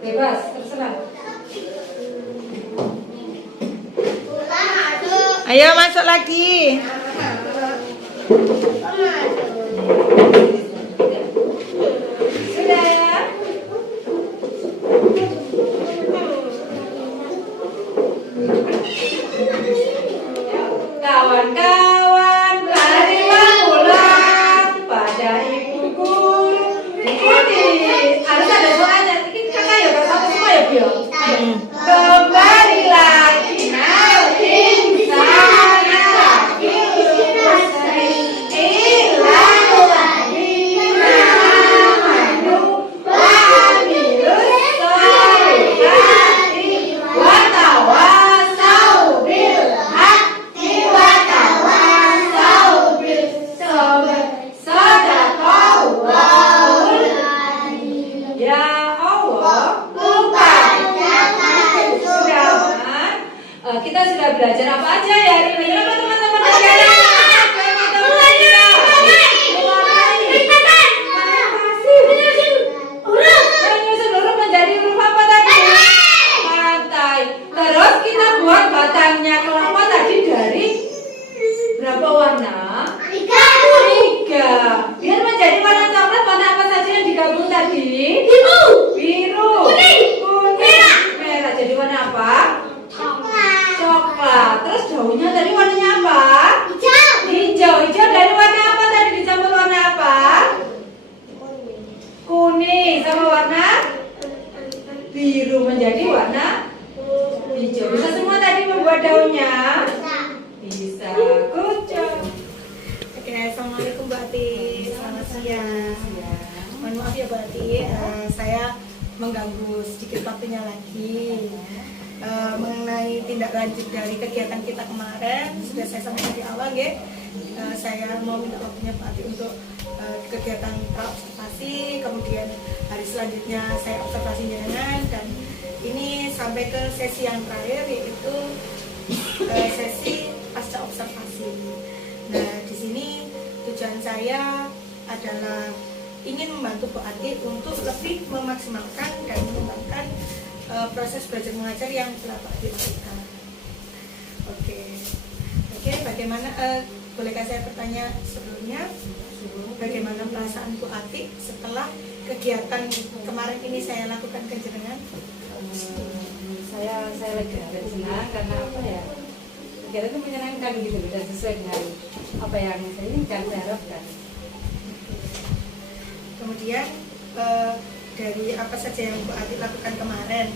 Bebas, terserah. Ayo masuk lagi. Sudah ya? Kawan-kawan, marilah pulang pada ibu guru. Ikuti, harus ada soalnya. Ini kakak ya, kakak semua ya, Bio? Kembali lagi, sana lagi, hilang lagi, namanu, wamilus, solihati, watawasau bil haqi, watawasau bil sabr, sadaqallahul adzim. Ya Allah, kita sudah belajar apa aja ya hari ini? Apa teman-teman belajar? Menyusun huruf menjadi huruf apa tadi? Pantai. Terus kita buat batangnya kelapa tadi dari berapa warna? 3. Biar menjadi warna coklat, warna apa saja yang digabung tadi? Biru, kuning, merah. Jadi warna apa? Coklat. Terus daunnya tadi warnanya apa? Hijau. Hijau dari warna apa tadi dicampur warna apa? Kuning sama warna biru menjadi warna hijau. Bisa semua tadi membuat daunnya? Bisa. Good job. Oke, assalamualaikum Mbak Ati. Selamat siang. Mohon maaf ya Mbak Ati, saya mengganggu sedikit waktunya lagi. Mengenai tindak lanjut dari kegiatan kita kemarin sudah saya sampaikan di awal ya. Saya mau minta waktunya Pak Ati untuk kegiatan praobservasi, kemudian hari selanjutnya saya observasi jalan, dan ini sampai ke sesi yang terakhir yaitu sesi pasca observasi. Nah, di sini tujuan saya adalah ingin membantu Bu Ati untuk lebih memaksimalkan dan mengembangkan proses belajar mengajar yang telah Pak Ati lakukan. Oke, bagaimana? Bolehkah saya bertanya sebelumnya? Bagaimana perasaan Bu Ati setelah kegiatan kemarin ini saya lakukan ke jenengan? Saya lega dan senang karena apa ya? Kegiatan itu menyenangkan gitu dan sesuai dengan apa yang saya inginkan, saya harapkan. Kemudian dari apa saja yang Bu Ati lakukan kemarin,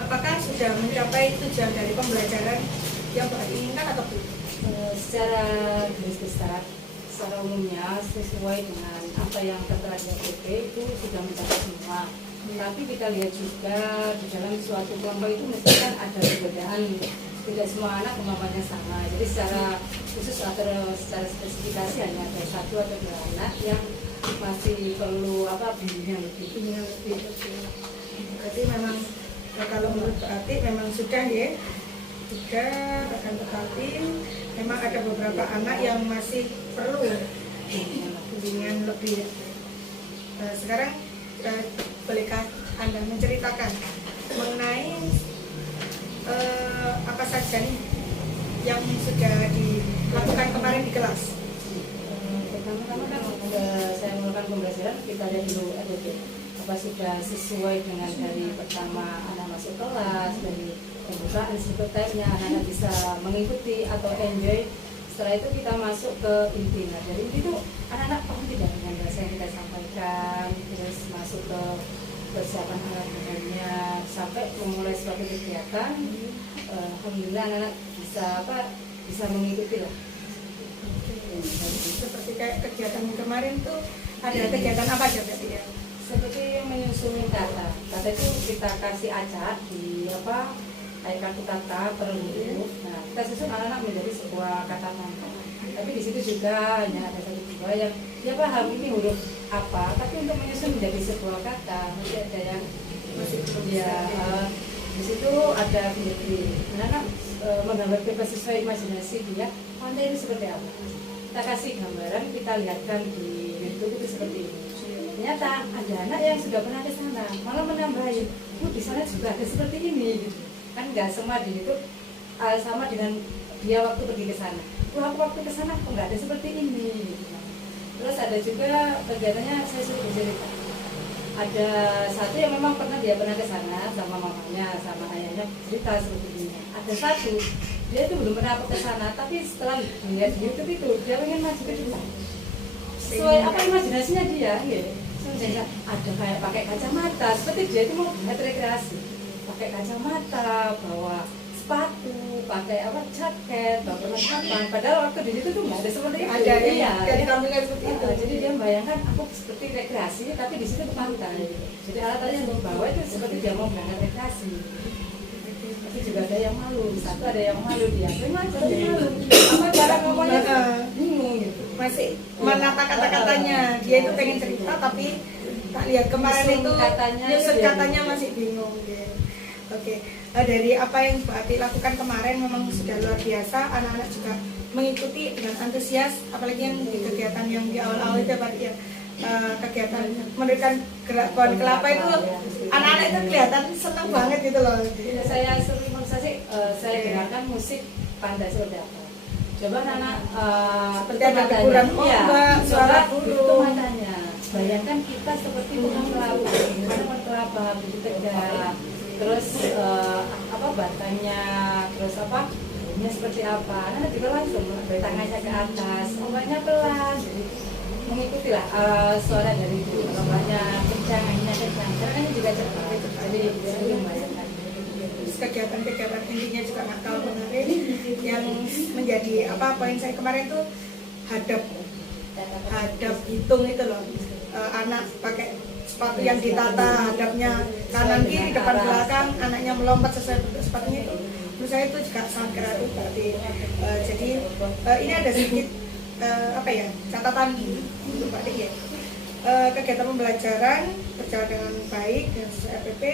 apa apakah sudah mencapai tujuan dari pembelajaran yang Mbak Ati inginkan atau belum? Secara garis besar, secara umumnya sesuai dengan apa yang tertera di SPP itu sudah mencapai semua. Tapi kita lihat juga di dalam suatu kelompok itu mesti kan ada perbedaan. Tidak semua anak kemampuannya sama. Jadi secara khusus atau secara spesifikasi hanya ada 1 atau 2 anak yang masih perlu bimbingan lebih. Berarti memang kalau menurut Mbak Ati memang sudah ya, sudah akan tetapi memang ada beberapa anak yang masih perlu bimbingan lebih. Sekarang bolehkah Anda menceritakan mengenai apa saja nih yang sudah dilakukan kemarin di kelas? Pertama-tama kan saya melakukan pembelajaran, kita lihat dulu apa sudah sesuai dengan dari pertama anak masuk kelas, dari pembukaan time-nya anak bisa mengikuti atau enjoy. Setelah itu kita masuk ke inti. Nah, dari inti itu anak-anak paham tidak dengan bahasa yang kita sampaikan, terus masuk ke persiapan alat-alatnya sampai memulai suatu kegiatan. Alhamdulillah anak-anak bisa mengikuti lah. Seperti kayak kegiatan kemarin tuh ada kegiatan apa aja berarti ya? Seperti menyusun kata itu kita kasih acak di kayak kartu kata per huruf. Nah, kita susun anak-anak menjadi sebuah kata nama. Tapi di situ juga hanya ada 1-2 yang dia paham ini huruf apa, tapi untuk menyusun menjadi sebuah kata masih ada yang masih di situ ada menjadi anak-anak menggambar bebas sesuai imajinasi dia pantai itu seperti apa. Kita kasih gambaran, kita lihatkan di YouTube itu seperti ini. Ternyata ada anak yang sudah pernah ke sana, malah menambahin, di sana juga ada seperti ini gitu. Kan nggak semua di YouTube sama dengan dia waktu pergi ke sana. Aku waktu ke sana kok nggak ada seperti ini gitu. Terus ada juga kegiatannya saya suruh bercerita. Ada satu yang memang dia pernah ke sana sama mamanya, sama ayahnya cerita seperti ini. Ada satu dia itu belum pernah ke sana, tapi setelah melihat di YouTube itu dia pengen maju ke sana. Sesuai apa imajinasinya dia, gitu. Ada kayak pakai kacamata, seperti dia itu mau rekreasi. Pakai kacamata, bawa sepatu, pakai jaket, bawa perlengkapan. Padahal waktu di situ tuh nggak ada seperti itu. Ada ya, dari tampilkan seperti itu. Jadi dia membayangkan aku seperti rekreasi, tapi di situ ke pantai. Jadi alat-alat yang dibawa itu seperti dia mau berangkat rekreasi. Tapi juga ada yang malu, satu ada yang malu dia. Memang jadi malu. Apa cara ngomongnya bingung gitu. Masih menata kata-katanya. Dia itu pengen cerita tapi tak lihat kemarin itu nyusun katanya masih bingung. Oke. Dari apa yang Mbak Ati lakukan kemarin memang sudah luar biasa. Anak-anak juga mengikuti dengan antusias, apalagi yang di kegiatan yang di awal-awal itu Pak ya. Kegiatan memberikan gerak pohon kelapa itu anak-anak itu kelihatan senang banget gitu loh. Saya sering saya dengarkan musik Pandai Saudara. Coba anak seperti ada hiburan ombak, suara burung. Itu matanya. Bayangkan kita seperti pohon kelapa, pohon kelapa begitu tegak. Terus batangnya, terus daunnya seperti apa. Anak juga langsung tangannya ke atas, ombaknya pelan. Jadi mengikuti lah suara dari itu, ombaknya kencang, anginnya kencang, caranya juga cepat. Jadi membayangkan. Kegiatan-kegiatan intinya juga nggak kalah menarik. Yang menjadi poin saya kemarin tuh hadap hitung itu loh. Anak pakai sepatu yang ditata, hadapnya kanan kiri depan belakang, anaknya melompat sesuai bentuk sepatunya itu. Menurut saya itu juga sangat kreatif berarti. Jadi ini ada sedikit catatan untuk Pak Dik ya. Kegiatan pembelajaran berjalan dengan baik dan sesuai RPP.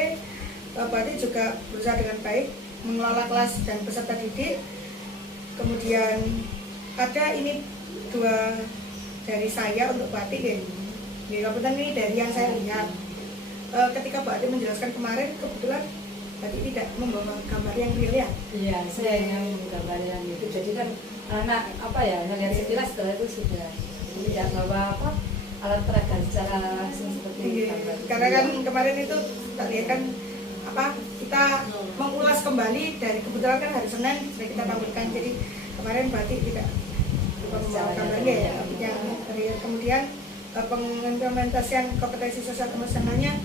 Pak Dik juga berusaha dengan baik mengelola kelas dan peserta didik. Kemudian ada ini 2 dari saya untuk Pak Dik ya. Kebetulan ini dari yang saya lihat. Ketika Pak Dik menjelaskan kemarin, kebetulan Pak Dik tidak membawa gambar yang real ya. Iya, saya yang gambar yang itu. Jadi kan anak lihat sekilas setelah itu sudah tidak bawa alat peraga secara langsung seperti gambar. Karena kan kemarin itu tak lihat kan kita mengulas kembali dari kebetulan kan hari Senin sudah kita tampilkan. Jadi kemarin Pak Dik tidak membawa gambarnya ya. Yang kemudian pengimplementasian kompetensi sosial emosionalnya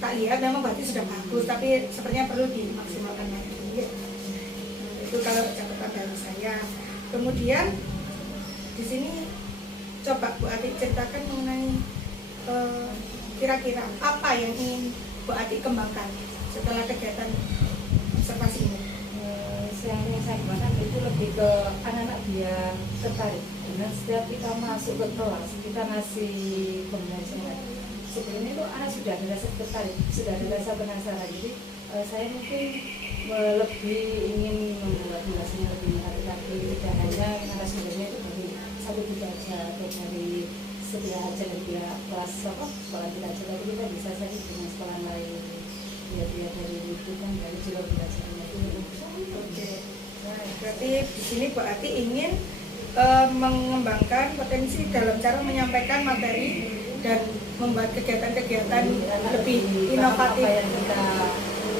tak tak lihat memang berarti sudah bagus, tapi sepertinya perlu dimaksimalkan lagi. Nah, itu kalau catatan dari saya. Kemudian di sini coba Bu Ati ceritakan mengenai kira-kira apa yang ingin Bu Ati kembangkan setelah kegiatan observasi ini. Yang saya kembangkan itu lebih ke anak-anak biar tertarik. Dengan setiap kita masuk ke kelas, kita ngasih pembelajaran. Sebelumnya itu anak sudah ada rasa tertarik, sudah ada rasa penasaran. Jadi saya mungkin lebih ingin membuat durasinya lebih menarik lagi. Tidak hanya narasumbernya itu dari satu tiga aja, atau dari sebelah aja dari pihak kelas sekolah kita aja, tapi kita bisa saja dengan sekolah lain. Lihat dari itu kan dari jiwa belajarnya itu. Oke. Nah, berarti di sini Bu Ati ingin mengembangkan potensi dalam cara menyampaikan materi dan membuat kegiatan-kegiatan lebih inovatif. Apa yang kita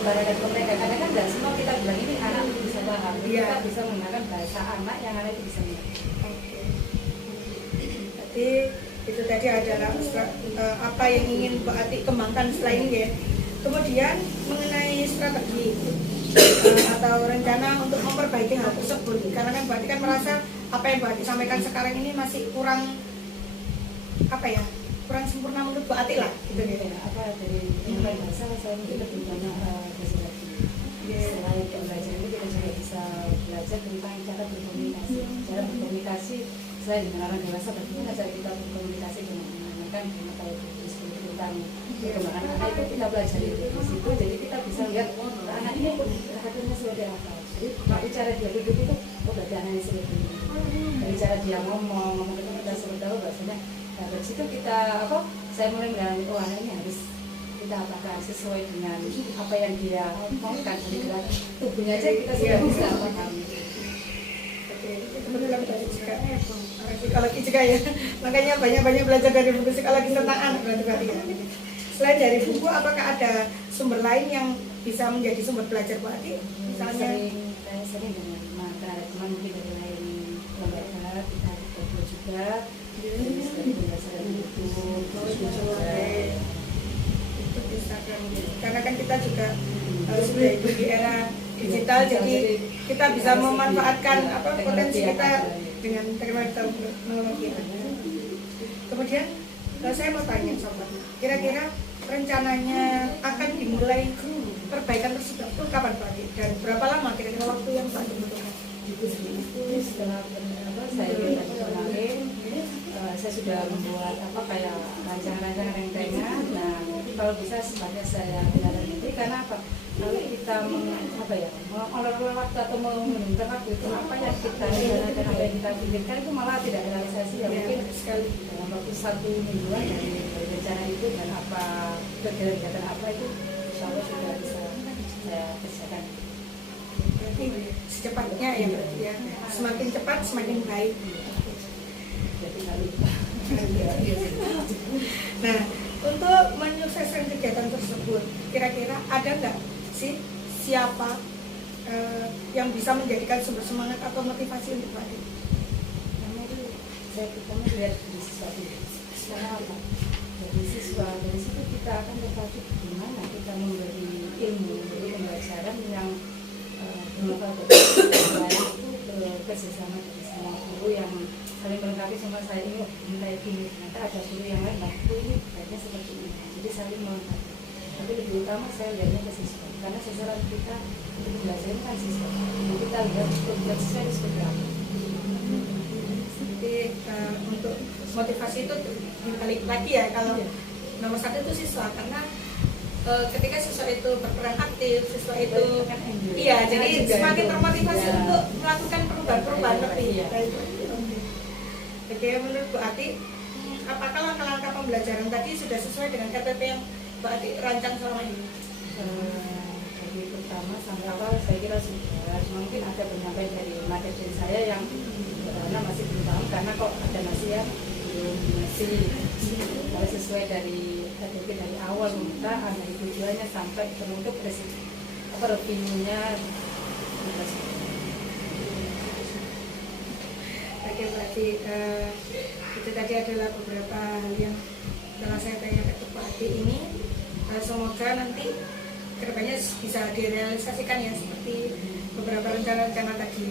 ibaratkan ke mereka, karena kan tidak semua kita bilang ini anak itu bisa paham. Kita bisa menggunakan bahasa anak yang anak itu bisa mengerti. Oke. Berarti itu tadi adalah apa yang ingin Bu Ati kembangkan selain ya. Kemudian mengenai strategi atau rencana untuk memperbaiki hal tersebut, karena kan Bu Ati kan merasa apa yang Bu Ati sampaikan sekarang ini masih kurang kurang sempurna menurut Bu Ati lah gitu ya. Apa dari penyampaian bahasa saya mungkin lebih banyak bahasa lagi. Selain belajar ini kita juga bisa belajar tentang cara berkomunikasi. Cara berkomunikasi selain dengan orang dewasa, bagaimana cara kita berkomunikasi dengan anak-anak, kan karena kalau tentang perkembangan anak itu kita pelajari di situ, jadi kita bisa lihat anak ini perhatiannya seperti apa. Jadi dari cara dia duduk itu, berarti anaknya seperti ini. Dari cara dia ngomong itu kita sudah tahu bahasanya. Nah, dari situ kita saya mulai melihat anak ini harus kita apakan sesuai dengan apa yang dia maukan, dari gerak tubuhnya aja kita sudah bisa apakan. Kebetulan dari psikologi juga ya, makanya banyak belajar dari buku psikologi tentang anak berarti ya. Selain dari buku, apakah ada sumber lain yang bisa menjadi sumber belajar Bu Ati? Misalnya sering dengan teman mungkin dari lain lembaga kita buku juga, dari pembelajaran itu bisa kan, karena kan kita juga sudah hidup di era digital, jadi kita bisa memanfaatkan potensi kita dengan teknologi. Kemudian saya mau tanya sobat, kira-kira rencananya akan dimulai perbaikan tersebut itu kapan Pak? Dan berapa lama kira-kira waktu yang Pak dibutuhkan? Setelah saya kemarin saya sudah membuat kayak rancangan-rancangan yang tengah. Nah, kalau bisa sebenarnya saya benar-benar nanti, karena apa? Kalau kita mengolor waktu atau menentukan waktu itu apa yang kita rencanakan, apa yang kita pikirkan itu malah tidak realisasi ya, mungkin sekali dalam waktu 1 mingguan dari rencana itu, dan apa kegiatan apa itu insya Allah sudah bisa saya kerjakan. Berarti secepatnya ya berarti ya, semakin cepat semakin baik. Nah, untuk menyukseskan kegiatan tersebut, kira-kira ada nggak sih siapa yang bisa menjadikan sumber semangat atau motivasi untuk Pak Ati? Karena itu saya pertama lihat dari siswa itu, karena apa? Dari siswa, dari situ kita akan tertarik gimana kita memberi ilmu, memberi pembelajaran yang bermanfaat. Itu kerjasama dari semua guru yang saling melengkapi. Sama saya ini nilai gini, ternyata ada guru yang lain, ini baiknya seperti ini, jadi saling melengkapi. Tapi lebih utama saya lihatnya ke siswa, karena sasaran kita untuk belajar ini kan siswa, jadi kita lihat program siswa itu seperti apa. Jadi untuk motivasi itu dibalik lagi ya, kalau nomor 1 itu siswa, karena ketika siswa itu berperan aktif, siswa itu jadi semakin termotivasi untuk melakukan perubahan-perubahan lebih. Oke, menurut Bu Ati, apakah langkah-langkah pembelajaran tadi sudah sesuai dengan KTP yang Bu Ati rancang selama ini? Dari pertama sampai awal saya kira sudah, mungkin ada penyampaian dari materi saya yang karena masih belum paham, karena kok ada masih kalau sesuai dari KTP dari awal meminta dari tujuannya sampai terbentuk revenue-nya. Oke, berarti itu tadi adalah beberapa hal yang telah saya tanyakan ke Pak Ati ini. semoga nanti kedepannya bisa direalisasikan ya seperti beberapa rencana-rencana tadi.